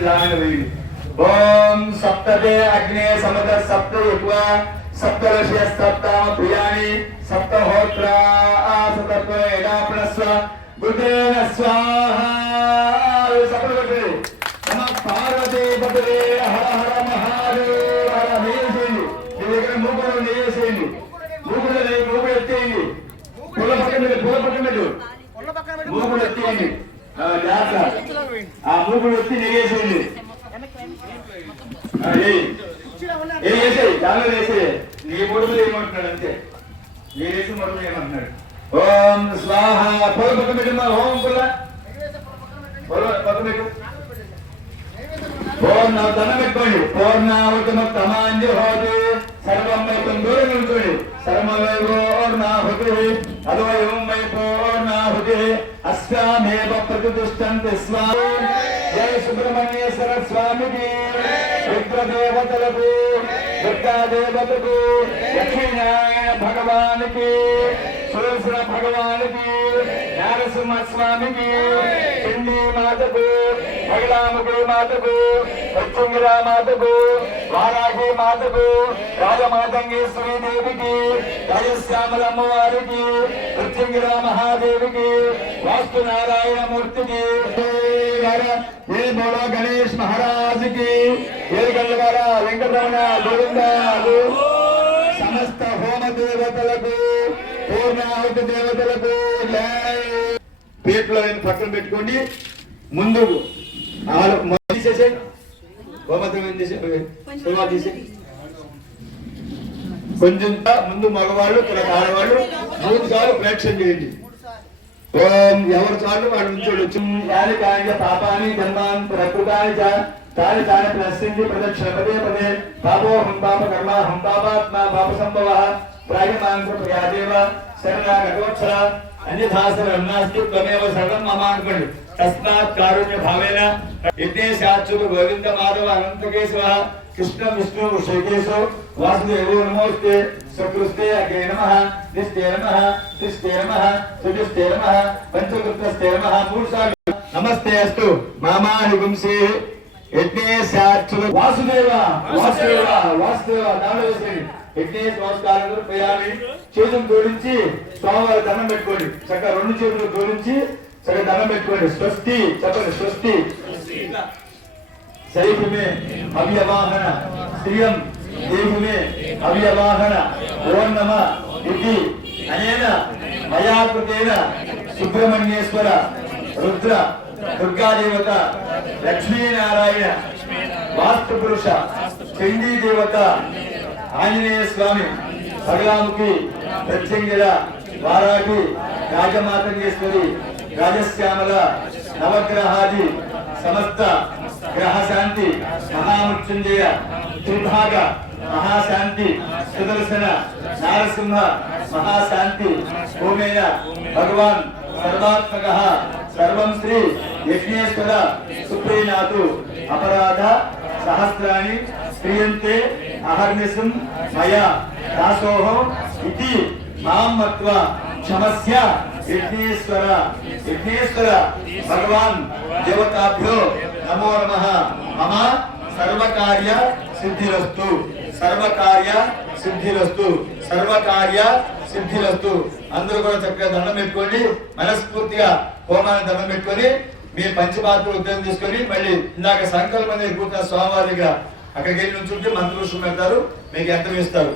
ओम सप्तते अग्ने समत सप्त युवा सप्तऋषि सप्ताम प्रियाणि सप्तहोत्रा सप्तत्व एदापनस्व बुद्धेन स्वाहा सप्तपति नमः पार्वती पतये हर हर महादेव हर देवसेनि మీ దగ్గర మూకుడు నేసేయండి మూకుడు ఎత్తేయండి పూల పక్కన పెట్టు మూకుడు ఎత్తేయండి ఆ మూకుడు ఎత్తి నెగేసేయండి వేసేయి దానిలో వేసేయి నీ మూడులు ఏమంటున్నాడు అంతే వేసి మూడులు ఏమంటున్నాడు ఓం స్వాహ పూల పక్కన పెట్టమ్మా ఓం పూల పక్కన పెట్టు ఓం నా దండం పెట్టుకోండి పూర్ణాహుతమ తమాంజుహోతి సర్వం మై దూరం నిల్చోండి సర్వమై పూర్ణాహుతి అద్వయం మై పూర్ణాహుతి అస్యామేవ ప్రతిష్ఠంతి స్వామి జయ సుబ్రహ్మణ్యేశ్వర స్వామికి రుద్రదేవతలకు దుర్గాదేవతకు లక్ష్మీనారాయణ భగవానికి సురేశ్వర భగవానికి నారసింహ స్వామికి పిండి మాతకు మహిళాముఖి మాతకు పశ్చింగిరా మాతకు వారాహి మాతకు రాజమాతంగేశ్వరి దేవికి రాజశ్యామల అమ్మవారికి పశ్చింగిరా మహాదేవికి వాస్తు నారాయణ మూర్తికి ఏ బోలో గణేష్ మహారాజ్ కి ఏడుగల్లవాడ వెంకటరమణ గోవిందాలు సమస్త హోమ దేవతలకు పూర్ణాహుతి దేవతలకు ప్లేట్లో పక్కన పెట్టుకోండి ముందు తీసేసే కొంచెం ముందు మగవాళ్ళు తర్వాత ఆడవాళ్ళు 3 సార్లు ప్రేక్షణ చేయండి ఓం ఎవరి చాలు వాడు ఉంచోడు పాపాన్ని జన్మాన్ ప్రకృతాన్ని తాని తాని ప్రశ్నించి ప్రదక్షిణ పదే పదే పాపోహం పాప కర్మాహం పాపాత్మా పాప సంభవ ప్రాయమాంస ప్రయాదేవ శరణాగతోక్షర అన్యథాసరన్నాస్తి త్వమేవ సర్వం మమ అనుకోండి తస్మాత్ కారుణ్య భావేన యజ్ఞేశాచ్యుత గోవింద మాధవ అనంతకేశవ కృష్ణ విష్ణు శ్రీకేశవ వాసుదేవో నమోస్తే సకృస్తే అగ్నే నమః నిస్తే నమః తిస్తే నమః సుజస్తే నమః పంచకృతస్తే నమః 3 సార్లు నమస్తే అస్తు మామాని గుంసే యజ్ఞేశాచ్యుత వాసుదేవ వాసుదేవ వాసుదేవ నామం వేసేయండి యజ్ఞేశ నమస్కారం ప్రయాణి చేతులు జోడించి స్వామివారి దండం పెట్టుకోండి చక్కగా 2 చేతులు జోడించి చక్కగా దండం పెట్టుకోండి స్వస్తి చెప్పండి స్వస్తి शरीफ में अव्यवाहन श्रियं देह में अव्यवाहन ओम नमः इति अनेन मया कृतेन सुब्रह्मण्येश्वर रुद्र दुर्गा देवता लक्ष्मी नारायण वास्तु पुरुष चंडी देवता आंजनेय स्वामी भगवामुखी प्रत्यंगिरा वाराही राजमातंगेश्वरी राजश्यामल नवग्रहादि समस्त ग्रह शांति महामृत्युंजय त्रिभाग महाशांति सुदर्शन नारसिंह महाशांति ओमेन भगवान सर्वात्मक सर्वं श्री यज्ञेश्वर सुप्रीनाथु अपराध सहस्राणि क्रियन्ते अहर्निशं मया दासोह इति मां मत्वा क्षमस्य यज्ञेश्वर यज्ञेश्वर भगवान देवताभ्यो नमो नमः मम सर्वकार्य सिद्धिरस्तु सर्वकार्य सिद्धिरस्तु सर्वकार्य सिद्धिरस्तु అందరూ కూడా చక్కగా దండం పెట్టుకోండి మనస్ఫూర్తిగా హోమాన్ని దండం పెట్టుకొని మీ పంచపాత్రలు ఉద్యోగం తీసుకొని మళ్ళీ ఇందాక సంకల్పం దగ్గర కూర్చున్న స్వామివారి దగ్గర అక్కడికి వెళ్ళి నుంచుంటే మంత్రులు పెడతారు మీకు యంత్రం ఇస్తారు